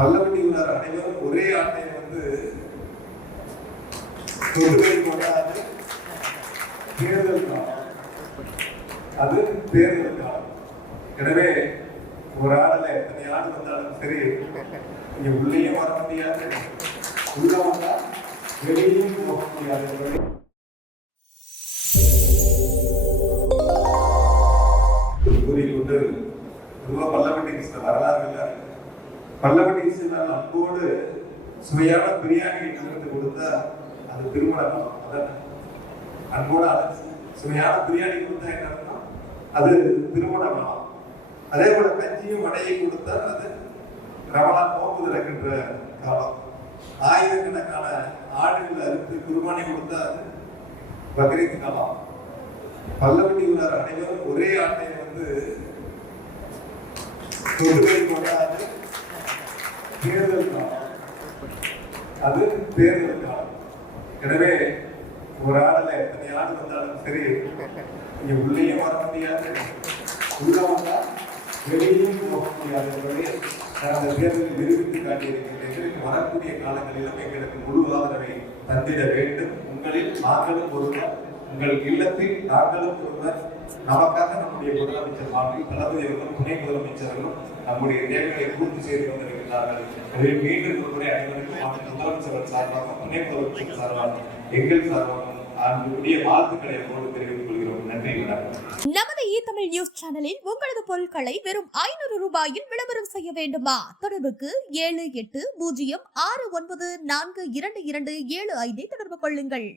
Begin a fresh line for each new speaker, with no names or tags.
பல்லவட்டி உள்ளார் அனைவரும் ஒரே ஆட்டை வந்து தொடுகை கொண்டாது தேர்தல் காலம். அது தேர்தல் காலம். எனவே ஒரு ஆடல எத்தனை ஆடு வந்தாலும் சரி இங்க உள்ளேயும் வர முடியாது. உள்ள வந்தா வெளியும் போக முடியாது கூறிக்கொண்டு ரொம்ப பல்லவட்டி கிருஷ்ண வரலாறு இல்லை கிருஷ்ணன் அன்போடு சுவையான பிரியாணி கலந்து கொடுத்தா அது திருமணம்? அதான். அன்போடு அழைச்சி சுவையான பிரியாணி கொடுத்தா என்ன அது திருமணம்? அதே போல கஞ்சியும் வடையும் கொடுத்தா அது ரமணா நோம்பு திறக்கின்ற காலம். ஆயிரக்கணக்கான ஆடுகள் அறுத்து குருமானி கொடுத்தா அது பக்ரீத் காலம். பல்லவட்டி உள்ளார் அனைவரும் ஒரே ஆட்டை வந்து தொடுகை கொண்டாது தேர்தல் காலம் அது தேர்தல் காலம் எனவே ஒரு ஆடல எத்தனை ஆடு வந்தாலும் சரி நீங்க உள்ளேயும் வர முடியாது. உள்ள வந்தா வெளியும் போக முடியாது என்பதை நான் தேர்தலில் நிரூபித்து காட்டியிருக்கின்றேன் வரக்கூடிய காலங்களில் எங்களுக்கு முழு ஆதரவை தந்திட வேண்டும். உங்களில் நாங்களும் ஒருவர் உங்களுக்கு இல்லத்தில் நாங்களும் ஒருவர் நமக்காக நம்முடைய முதலமைச்சர் மாற்றி தளபதி அவர்களும் துணை முதலமைச்சர்களும் நம்முடைய தேவைகளை பூர்த்தி செய்து கொண்டிருக்கிறார்கள். எனவே மீண்டும் ஒருமுறை அனைவருக்கும் மாநில முதலமைச்சர்கள் சார்பாக துணை முதலமைச்சர் சார்பாக எங்கள் சார்பாக
நமது இ தமிழ் நியூஸ் சேனலில் உங்களது பொருட்களை வெறும் ஐநூறு ரூபாயில் விளம்பரம் செய்ய வேண்டுமா? தொடர்புக்கு ஏழு எட்டு பூஜ்ஜியம் ஆறு ஒன்பது நான்கு இரண்டு இரண்டு ஏழு ஐந்தை தொடர்பு கொள்ளுங்கள்.